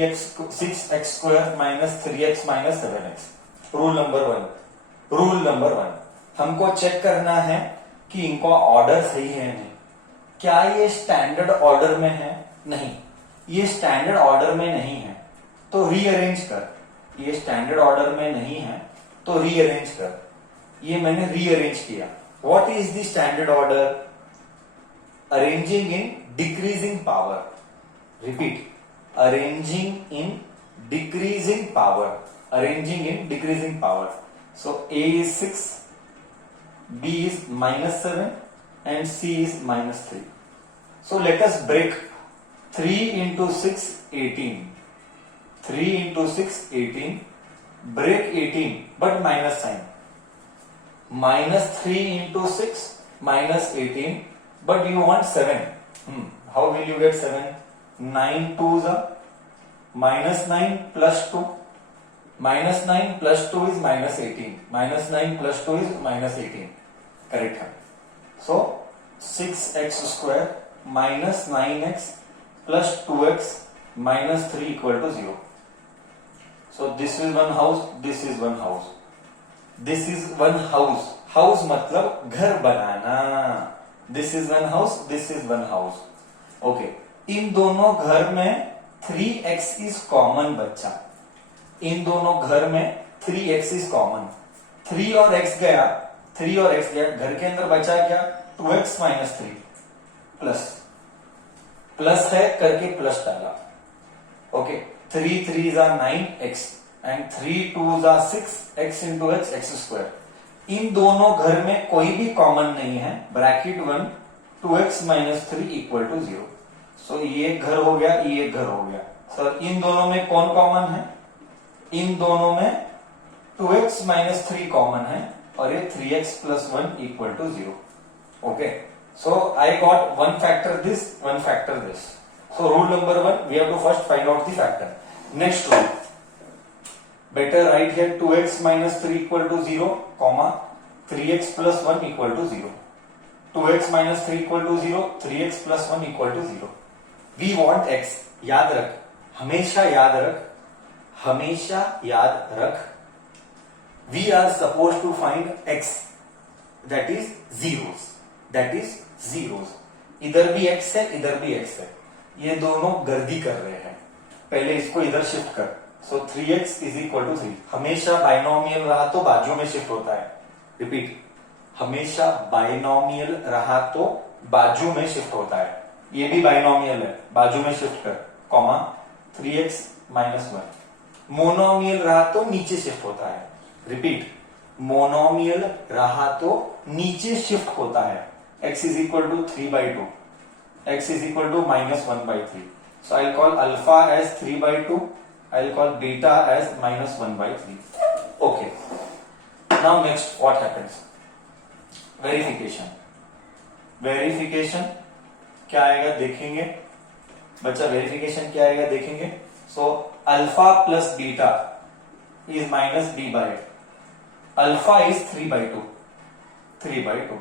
6x square minus 3x minus 7x। Rule number one, हमको check करना है कि इनका ऑर्डर सही है नहीं। क्या ये स्टैंडर्ड ऑर्डर में है? नहीं, ये स्टैंडर्ड ऑर्डर में नहीं है तो रीअरेंज कर। ये स्टैंडर्ड ऑर्डर में नहीं है तो रीअरेंज कर। ये मैंने रीअरेंज किया। What is the standard order? Arranging in decreasing power. Repeat, arranging in decreasing power. Arranging in decreasing power. So a is 6, b is -7 and c is -3. So let us break 3 into 6 18. 3 into 6 18. Break 18 but minus sign. -3 into 6 minus 18 but you want 7. How will you get 7? 9 2s are -9 plus 2. -9 plus 2 is -18. -9 plus 2 is -18. Correct है. So 6x square minus 9x plus 2x minus 3 equal to 0. So this is one house, this is one house. This is one house. House मतलब घर बनाना. This is one house, this is one house. Okay. इन दोनों घर में 3x is common बच्चा. इन दोनों घर में 3x is common. 3 और x गया, 3 और x गया, घर के अंदर बचा क्या? 2x minus 3 प्लस है करके प्लस डाला. Okay, 3 3s are 9x and 3 2s are 6x into x square. इन दोनों घर में कोई भी कॉमन नहीं है. Bracket 1 2x minus 3 equal to 0. सो ये घर हो गया, ये घर हो गया. सर इन दोनों में कौन कॉमन है? इन दोनों में 2x minus 3 कॉमन है और ये 3x plus 1 equal to 0. Okay. So I got one factor this, one factor this. So rule number 1, we have to first find out the factor. Next rule. Better write here 2x minus 3 equal to 0, comma 3x plus 1 equal to 0. 2x minus 3 equal to 0, 3x plus 1 equal to 0. We want x. याद रख, हमेशा याद रख, हमेशा याद रख. We are supposed to find x, that is zeros. That is zeros. इधर भी x है, इधर भी x है. ये दोनों गर्दी कर रहे हैं. पहले इसको इधर शिफ्ट कर. सो 3x is equal to 3. हमेशा बाइनोमियल रहा तो बाजू में शिफ्ट होता है. रिपीट, हमेशा बाइनोमियल रहा तो बाजू में शिफ्ट होता है. ये भी बाइनोमियल है, बाजू में शिफ्ट कर, कॉमा 3x minus 1. मोनोमियल रहा तो नीचे शिफ्ट होता है. रिपीट, मोनोमियल रहा तो नीचे शिफ्ट होता है. x is equal to 3 by 2. x is equal to minus 1 by 3. So I'll call alpha as 3 by 2. I'll call beta as minus 1 by 3. Okay. Now next what happens? Verification. Verification क्या आएगा देखेंगे. बच्चा verification क्या आएगा देखेंगे. So alpha plus beta is minus b by 8. Alpha is 3 by 2. 3 by 2.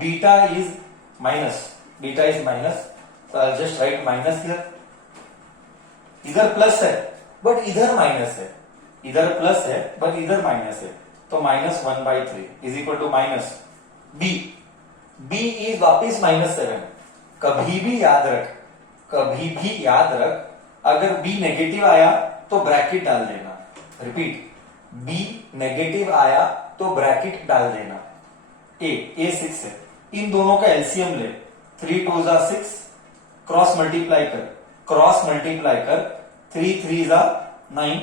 Beta is minus. Beta is minus. So I'll just write minus here. इधर plus है but इधर माइनस है. इधर प्लस है बट इधर माइनस है. तो minus 1 by 3 is equal to minus b. b is वापिस -7. कभी भी याद रख, कभी भी याद रख, अगर b नेगेटिव आया तो ब्रैकेट डाल देना. रिपीट, b नेगेटिव आया तो ब्रैकेट डाल देना. a 6 है. इन दोनों का एलसीएम ले. 3 2s are 6, क्रॉस मल्टीप्लाई कर, क्रॉस मल्टीप्लाई कर. 3 3s are 9,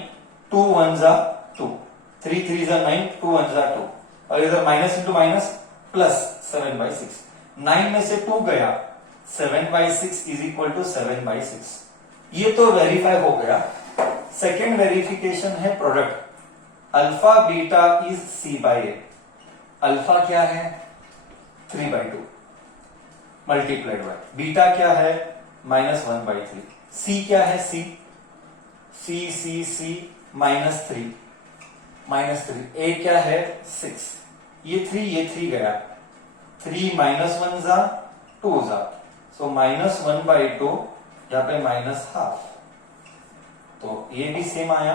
2 1s are 2. 3 3s are 9, 2 1s are 2. और इधर minus into minus plus 7 by 6. 9 में से 2 गया, 7 by 6 is equal to 7 by 6. ये तो वेरीफाई हो गया. सेकेंड वेरिफिकेशन है product. Alpha beta is c by a. Alpha क्या है? 3 by 2 मल्टीप्लाइड बाय. बीटा क्या है? -1 by 3. c क्या है? c -3. a क्या है? 6. ये 3 गया. 3 -1 जा 2 जा. सो -1 by 2 यहाँ पे -½ तो ये भी सेम आया,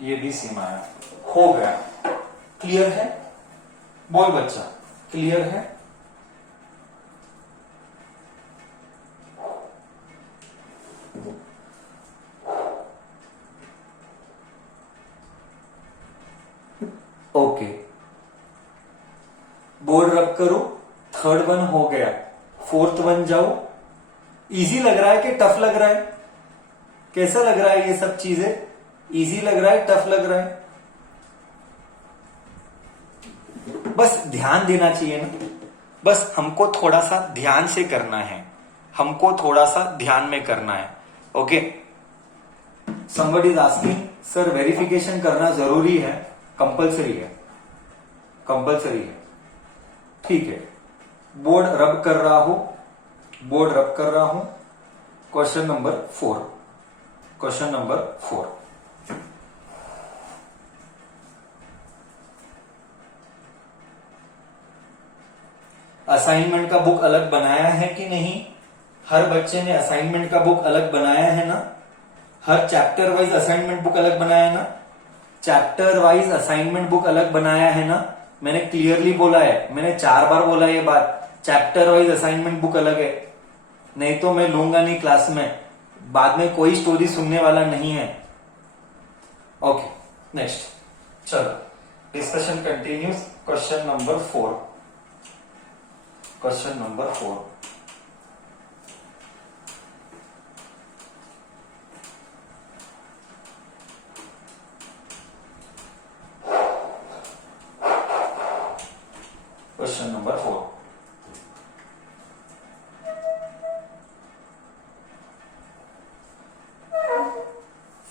ये भी सेम आया, हो गया। क्लियर है? बोल बच्चा, क्लियर है? ओके, बोर्ड रब करो। थर्ड वन हो गया, फोर्थ वन जाओ। इजी लग रहा है कि टफ लग रहा है? कैसा लग रहा है ये सब चीजें? इजी लग रहा है, टफ लग रहा है? बस ध्यान देना चाहिए ना, बस हमको थोड़ा सा ध्यान से करना है, हमको थोड़ा सा ध्यान में करना है। Okay, somebody is asking sir verification करना जरूरी है? कंपलसरी है, कंपलसरी है। ठीक है, बोर्ड रब कर रहा हूं, बोर्ड रब कर रहा हूं। Question number 4, question number 4। Assignment का बुक अलग बनाया है कि नहीं? हर बच्चे ने असाइनमेंट का बुक अलग बनाया है ना? हर चैप्टर वाइज असाइनमेंट बुक अलग बनाया है ना? चैप्टर वाइज असाइनमेंट बुक अलग बनाया है ना? मैंने क्लियरली बोला है, मैंने 4 बार बोला ये बात, चैप्टर वाइज असाइनमेंट बुक अलग है, नहीं तो मैं लूंगा नहीं क्लास में, बाद में कोई स्टोरी सुनने वाला नहीं है। ओके, नेक्स्ट, चलो discussion continues. Question number 4, question number 4। Question number 4,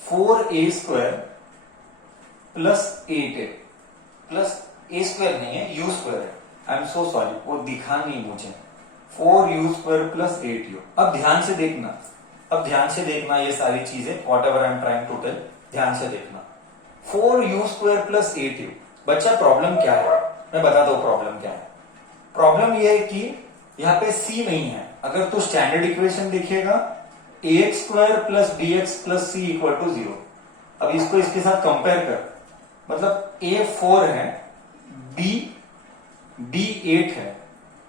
4a square plus 8a plus a square नहीं है, u स्क्वायर है। आई एम सो सॉरी, वो दिखा नहीं मुझे। 4u square plus 8u। अब ध्यान से देखना, अब ध्यान से देखना ये सारी चीजें, whatever I am trying to tell, ध्यान से देखना। 4u square plus 8u। बच्चा प्रॉब्लम क्या है? मैं बता दो प्रॉब्लम क्या है। प्रॉब्लम ये है कि यहाँ पे c नहीं है। अगर तू स्टैंडर्ड इक्वेशन देखिएगा, ax square plus bx plus c equal to 0। अब इसको इसके साथ कंपेयर कर, मतलब a 4 है, b 8 है।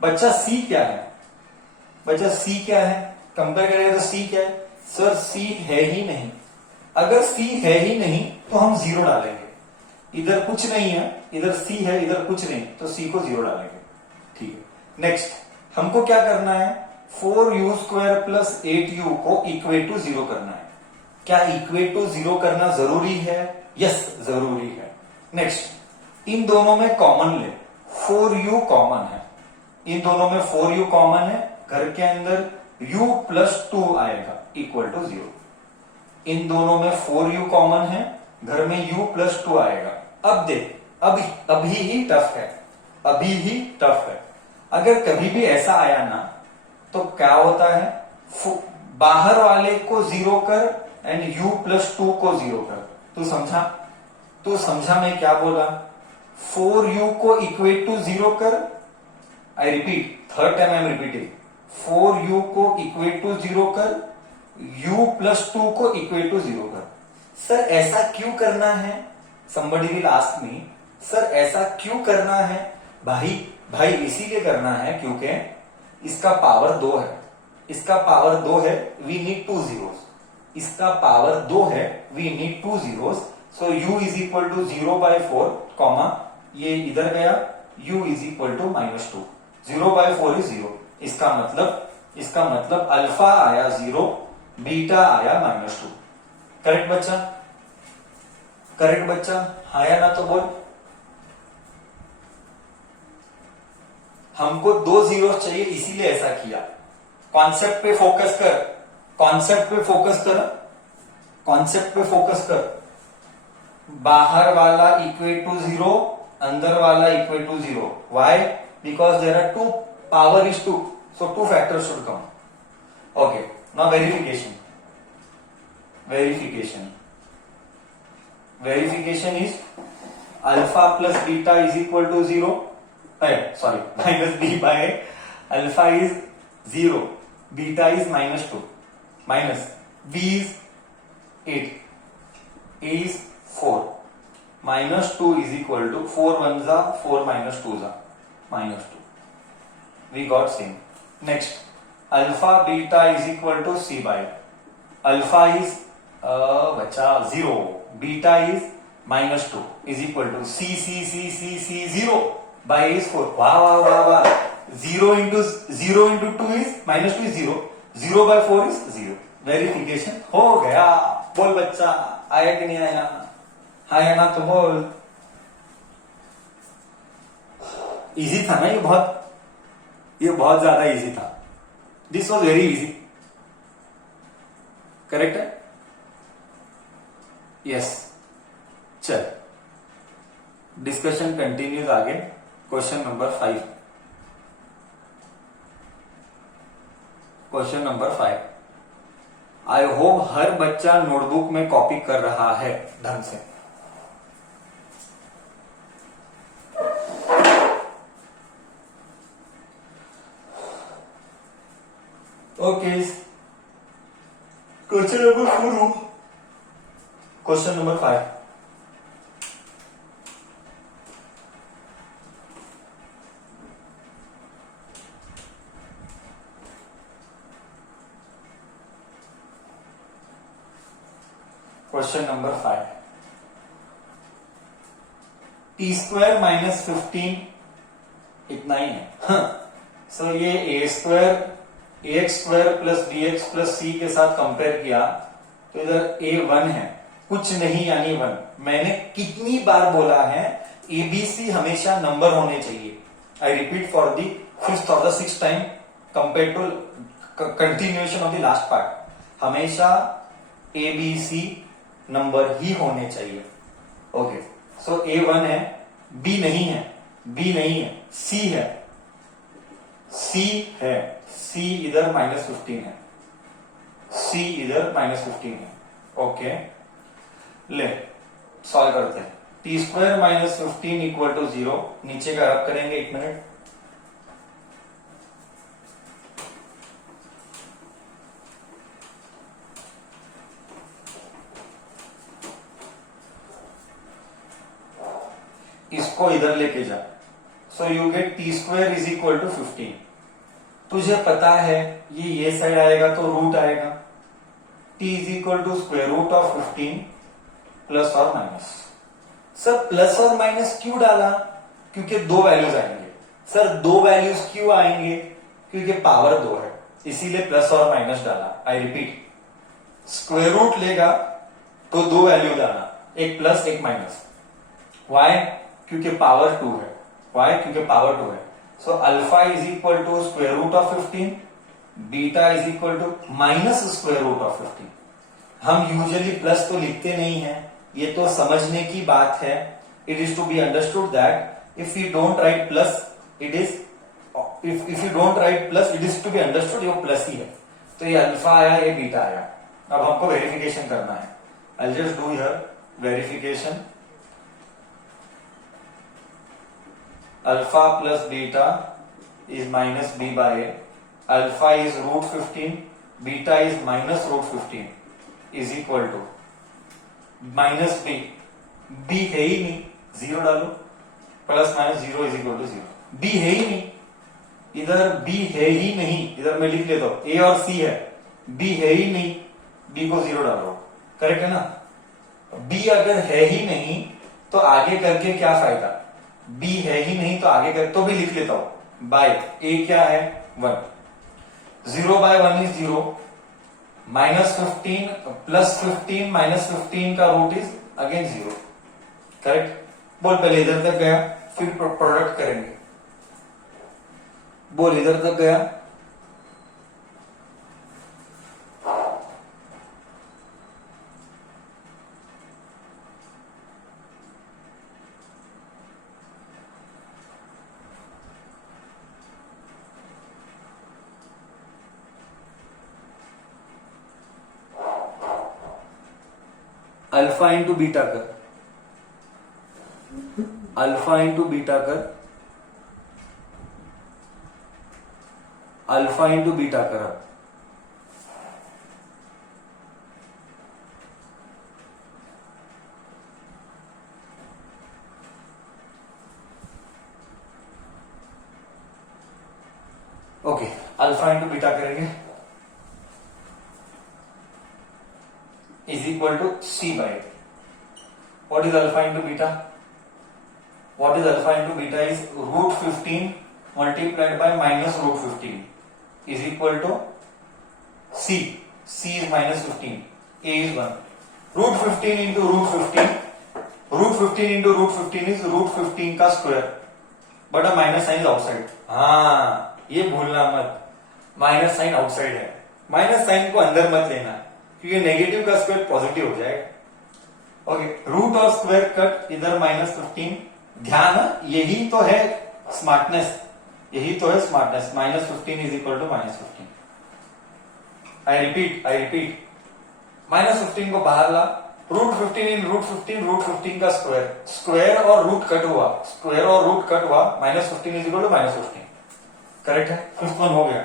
बच्चा c क्या है? बच्चा c क्या है? कंपेयर करेगा तो c क्या है? सर c है ही नहीं। अगर c है ही नहीं तो हम 0 डालेंगे। इधर कुछ नहीं है, इधर c है, इधर कुछ नहीं, तो c को 0 डालेंगे। ठीक है, नेक्स्ट हमको क्या करना है? 4u स्क्वायर प्लस 8u को इक्वेट टू 0 करना है। क्या इक्वेट टू 0 करना जरूरी है? यस, जरूरी है। नेक्स्ट, इन दोनों में कॉमन ले, 4u कॉमन है, इन दोनों में 4u कॉमन है, घर के अंदर u प्लस 2 आएगा इक्वल टू 0। इन दोनों में 4u कॉमन है, घर में u प्लस 2 आएगा। अब देख, अभी ही टफ है, अभी ही टफ है। अगर कभी भी ऐसा आया ना तो क्या होता है, बाहर वाले को 0 कर एंड u प्लस 2 को 0 कर। तू समझा? तू समझा मैं क्या बोला? 4u को इक्वेट टू 0 कर। I repeat, third time I am repeating, 4u को इक्वेट टू 0 कर, u प्लस 2 को इक्वेट टू 0 कर। सर ऐसा क्यों करना है? somebody will ask me, sir ऐसा क्यों करना है? भाई इसीलिए करना है क्योंकि इसका पावर 2 है, इसका पावर 2 है, वी नीड 2 zeros। इसका पावर 2 है, we need 2 zeros। So u is equal to 0/4 comma, ये इधर गया, u is equal to -2। 0/4 is 0। इसका मतलब अल्फा आया 0, बीटा आया -2। करेक्ट बच्चा? करेक्ट बच्चा? हाँ या ना तो बोल। हमको 2 zeros चाहिए, इसीलिए ऐसा किया। कॉन्सेप्ट पे फोकस कर, कॉन्सेप्ट पे फोकस कर, कॉन्सेप्ट पे फोकस कर। बाहर वाला इक्वल टू 0, अंदर वाला equal to 0। Why? Because there are 2, power is 2, so 2 factors should come। Okay, now verification is alpha plus beta is equal to 0, sorry, minus b by alpha is 0, beta is -2, minus b is 8 a is 4 minus 2 is equal to 4 1s are 4 minus 2s are minus 2. We got same. Next, alpha beta is equal to c by alpha is बच्चा 0, beta is minus 2 is equal to c 0 by a is 4. वाह वाह वाह वाह. 0 into 2 is minus 2 is 0. 0 by 4 is 0. Verification हो गया. बोल बच्चा, आया कि नहीं आया? आया ना तो बोल. इजी था ना ये बहुत ज्यादा इजी था. This was very easy. Correct है? यस. चल, डिस्कशन कंटिन्यूज आगे. Question number 5. Question number 5. I hope हर बच्चा नोटबुक में कॉपी कर रहा है ढंग से. Okay. Question number 4. Question number 5. Question number 5. T square minus 15 इतना ही है. सो ये A square ax square plus bx plus c के साथ कंपेयर किया तो इधर a1 है, कुछ नहीं यानी 1. मैंने कितनी बार बोला है abc हमेशा नंबर होने चाहिए. I repeat for the 5th or the 6th time compare to continuation of the last part. हमेशा abc नंबर ही होने चाहिए. ओके. सो a1 है, b नहीं है, c है, c इधर माइनस 15 है, c इधर माइनस 15 है. ओके, ले सॉल्व करते हैं. T square minus 15 equal to 0. नीचे का रब करेंगे. 1 मिनट. इसको इधर लेके जा. So you get T square is equal to 15. तुझे पता है ये साइड आएगा तो रूट आएगा. t is equal to square root of 15 plus और माइनस. सर प्लस और माइनस क्यों डाला? क्योंकि 2 वैल्यूज आएंगे. सर 2 वैल्यूज क्यों आएंगे? क्योंकि पावर 2 है, इसीलिए प्लस और माइनस डाला. आई रिपीट, स्क्वायर रूट लेगा तो 2 वैल्यू डालना, एक प्लस एक माइनस. वाई? क्योंकि पावर 2 है. वाई? क्योंकि पावर 2 है. So alpha is equal to square root of 15, beta is equal to minus square root of 15. हम यूजुअली प्लस तो लिखते नहीं है, ये तो समझने की बात है. It is to be understood that if you don't write plus it is if you don't write plus it is to be understood ये प्लस ही है. तो ये अल्फा आया, ये बीटा आया. अब हमको वेरिफिकेशन करना है. I just do here verification. Alpha plus beta is minus b by a. Alpha is root 15, beta is minus root 15 is equal to minus b. b है ही नहीं, 0 डालो. Plus minus 0 is equal to 0. b है ही नहीं, इधर b है ही नहीं. इधर मैं लिख लेता हूं, a और c है, b है ही नहीं, b को 0 डालो. करेक्ट है ना? b अगर है ही नहीं तो आगे करके क्या फायदा? b है ही नहीं तो आगे कर तो भी लिख लेता हूं. बाय a क्या है? 1. 0 by 1 is 0. Minus 15 plus 15 minus 15 का रूट इज अगेन 0. करेक्ट? बोल. पहले इधर तक गया, फिर प्रोडक्ट करेंगे. बोल इधर तक गया. अल्फा इंटू बीटा कर, अल्फा इंटू बीटा कर, अल्फा इंटू बीटा कर. ओके, अल्फा इंटू बीटा करेंगे is equal to C by D. What is alpha into beta? What is alpha into beta is root 15 multiplied by minus root 15 is equal to C. C is minus 15, A is 1. Root 15 into root 15, root 15 into root 15 is root 15 का square, but uh minus sign is outside. हाँ, ये भूलना मत, minus sign outside है. Minus sign को अंदर मत लेना, क्योंकि नेगेटिव का स्क्वायर पॉजिटिव हो जाएगा. ओके, रूट और स्क्वायर कट, इधर माइनस 15. ध्यान, यही तो है स्मार्टनेस, यही तो है smartness. Minus 15 is equal to minus 15. I repeat, minus 15 को बाहर ला. रूट 15 इन रूट 15, रूट 15 का स्क्वायर, स्क्वायर और रूट कट हुआ, स्क्वायर और रूट कट हुआ, minus 15 is equal to minus 15. Correct है. फिफ्थ वन हो गया,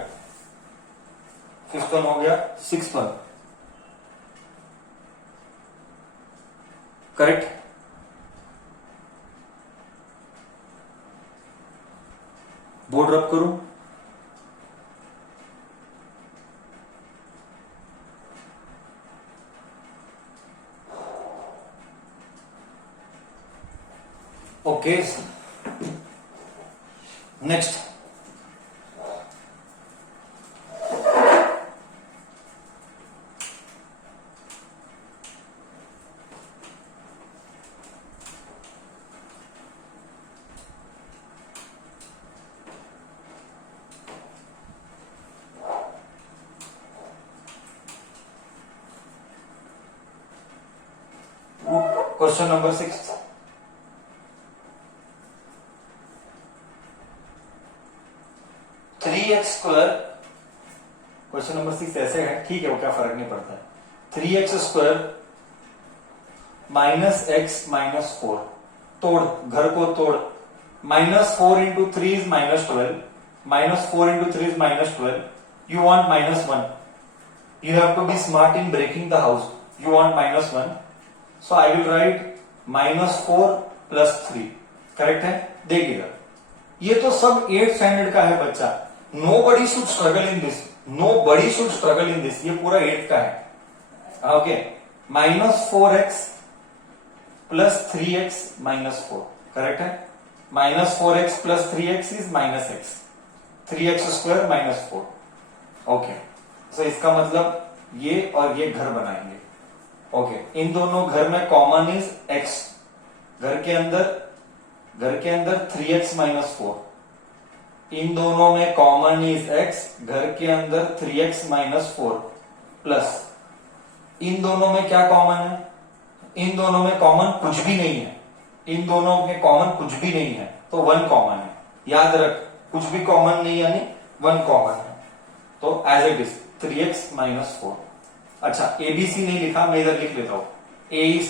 फिफ्थ वन हो गया. Sixth one correct. बोर्ड रब करूं. Okay, next. Question number 6. Square, question number 6 ऐसे है, ठीक है, वो क्या फर्क नहीं पड़ता है. 3x square minus x minus 4. तोड़, घर को तोड़. Minus 4 into 3 is minus 12, minus 4 into 3 is minus 12. You want minus 1. You have to be smart in breaking the house. You want minus 1, so I will write minus 4 plus 3. Correct है. देख इधर, ये तो सब 8th स्टैंडर्ड का है बच्चा. Nobody should struggle in this. Nobody should struggle in this. ये पूरा 8th का है. Okay, minus 4x plus 3x minus 4. Correct है. Minus 4x plus 3x is minus x. 3x square minus 4. Okay, so इसका मतलब ये और ये घर बनाएंगे. ओके, इन दोनों घर में कॉमन इज x. घर के अंदर 3x माइनस 4. इन दोनों में कॉमन इज x. घर के अंदर 3x माइनस 4 प्लस, इन दोनों में क्या कॉमन है? इन दोनों में कॉमन कुछ भी नहीं है. इन दोनों में कॉमन कुछ भी नहीं है, तो 1 कॉमन है. याद रख, कुछ भी कॉमन नहीं यानी 1 कॉमन है. तो as it is 3x minus 4. अच्छा, एबीसी नहीं लिखा, मैं इधर लिख लेता हूं. a इज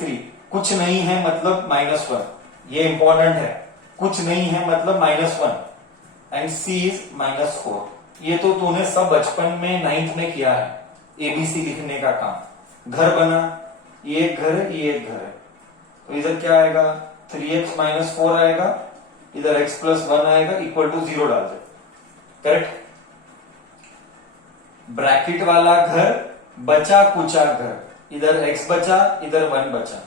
3, कुछ नहीं है मतलब माइनस 1. ये इंपॉर्टेंट है. कुछ नहीं है मतलब minus 1 and C is minus 4. ये तो तूने सब बचपन में 9th में किया है, एबीसी लिखने का काम. घर बना, ये एक घर है, ये एक घर है, तो इधर क्या आएगा? 3x माइनस 4 आएगा, इधर x प्लस 1 आएगा, इक्वल टू 0 डाल दे. करेक्ट. ब्रैकेट वाला घर, बचा कुचा घर. इधर x बचा, इधर 1 बचा,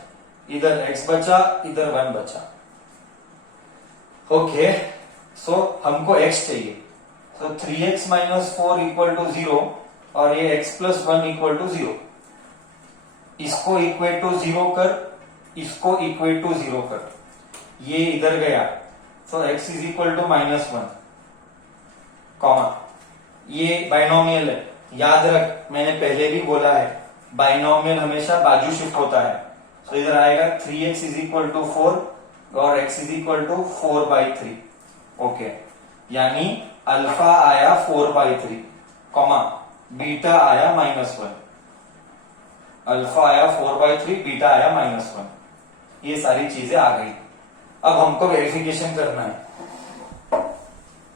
इधर x बचा, इधर 1 बचा. ओके, सो हमको x चाहिए. सो 3x माइनस 4 इक्वल टू 0 और ये x प्लस 1 इक्वल टू 0. इसको इक्वल टू 0 कर, इसको इक्वल टू 0 कर. ये इधर गया, so x is equal to minus 1 comma. ये बाइनोमियल है, याद रख, मैंने पहले भी बोला है, बाइनोमियल हमेशा बाजू शिफ्ट होता है. सो इधर आएगा 3x इज इक्वल टू 4 और x is equal to 4/3. Okay, यानी अल्फा आया 4/3 कॉमा, बीटा आया माइनस 1. अल्फा आया 4/3, बीटा आया माइनस 1. ये सारी चीजें आ गई. अब हमको वेरिफिकेशन करना है.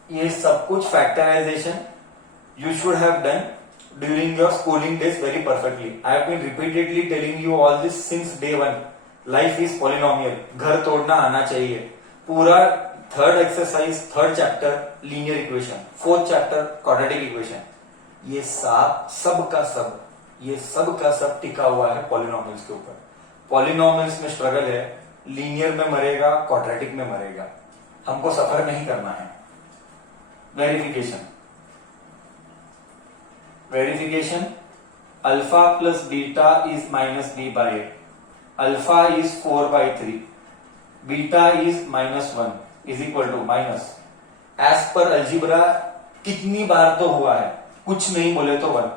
ये सब कुछ factorisation you should have done during your schooling days very perfectly. I have been repeatedly telling you all this since day one. Life is polynomial. घर तोड़ना आना चाहिए. पूरा third exercise, third chapter linear equation, fourth chapter quadratic equation, ये सब का सब टिका हुआ है पॉलिनॉमियल्स के ऊपर। पॉलिनॉमियल्स में स्ट्रगल है, लीनियर में मरेगा, क्वाड्रेटिक में मरेगा, हमको सफर नहीं करना है। Verification, alpha plus beta is minus B by A, alpha is 4/3, beta is -1 is equal to minus, as पर अलजीब्रा कितनी बार तो हुआ है, कुछ नहीं बोले तो 1,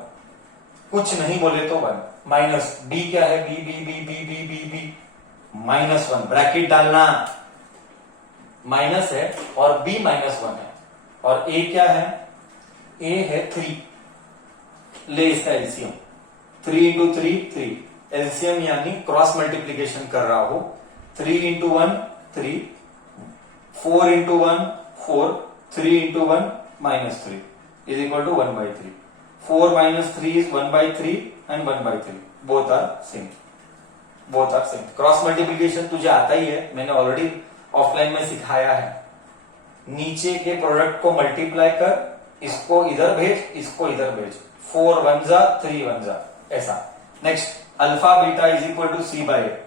कुछ नहीं बोले तो 1, माइनस बी क्या है, B B B B B B B -1, bracket डालना, माइनस है और बी -1 है, और ए क्या है, ए है 3, ले इसका एलसीएम, 3 इंटू 3 3, एलसीएम यानी क्रॉस मल्टीप्लीकेशन कर रहा हो, 3 into 1 3, 4 into 1 4, 3 into 1 -3 is equal to 1/3, 4 - 3 is 1/3 and 1/3, both are same. Cross multiplication तुझे आता ही है, मैंने ऑलरेडी ऑफलाइन में सिखाया है। नीचे के प्रोडक्ट को मल्टीप्लाई कर, इसको इधर भेज, इसको इधर भेज, 4 1 जा 3 1 जा, ऐसा। Next, alpha beta is equal to C by A,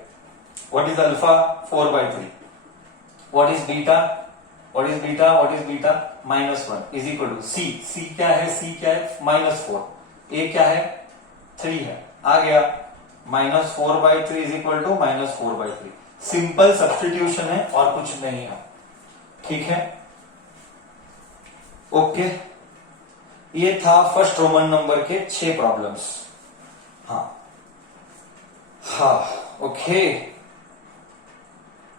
what is alpha, 4/3, what is beta, -1 is equal to C क्या है, -4, ए क्या है, 3 है, आ गया, -4/3 is equal to -4/3, simple substitution है और कुछ नहीं है, ठीक है, ओके। ये था फर्स्ट रोमन नंबर के 6 प्रॉब्लम्स। हाँ, ओके।